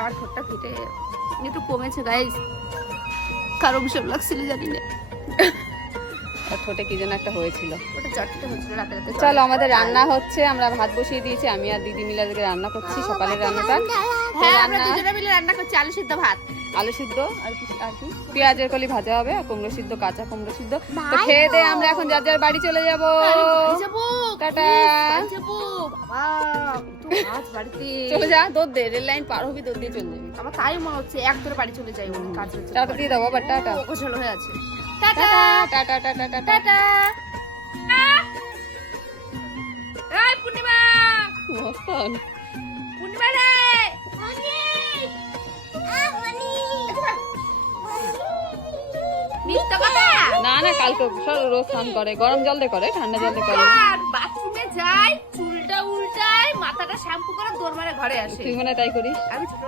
আমার ঠোঁটটা ফেটে একটু কমেছে গাইস, কারো বিষয় লাগছিল জানি না, ঠোঁটে কি যেন একটা হয়েছিল। ওটা চটটা হচ্ছিল রাতে রাতে। চলো আমাদের রান্না হচ্ছে, আমরা ভাত বসিয়ে দিয়েছি, আমি আর দিদি মিলে আজকে রান্না করছি সকালের রান্নাটা। হ্যাঁ আমরা দুজনে মিলে রান্না করছি আলু সিদ্ধ ভাত, আলু সিদ্ধ আর কি পেঁয়াজের কলি ভাজা হবে, আর কুমড়ো সিদ্ধ, কাঁচা কুমড়ো সিদ্ধ। তো খেয়ে দিয়ে আমরা এখন যার যার বাড়ি চলে যাবো। টাটা। চলে যা, দৌড় দে, রেল লাইন পার হবি, দৌড় দিয়ে চলে যাবি। আমার তাই মনে হচ্ছে এক ধরে বাড়ি চলে যাই, কাজ হচ্ছে। টাটা দিয়ে দাও আবার, টাটা। গোছালো হয়ে আছে। Tata tata tata tata. Tata. এই পূর্ণিমা, মস্তান। পূর্ণিমা রে মিথ্যা কথা না না, কালকে সব রোজ স্নান করে, গরম জল দিয়ে করে, ঠান্ডা জল দিয়ে করে। আর বাথরুমে যায়, চুলটা উল্টায়, মাথাটা শ্যাম্পু করে দৌড় মারে ঘরে আসে। তুই মনে হয় তাই করিস। আমি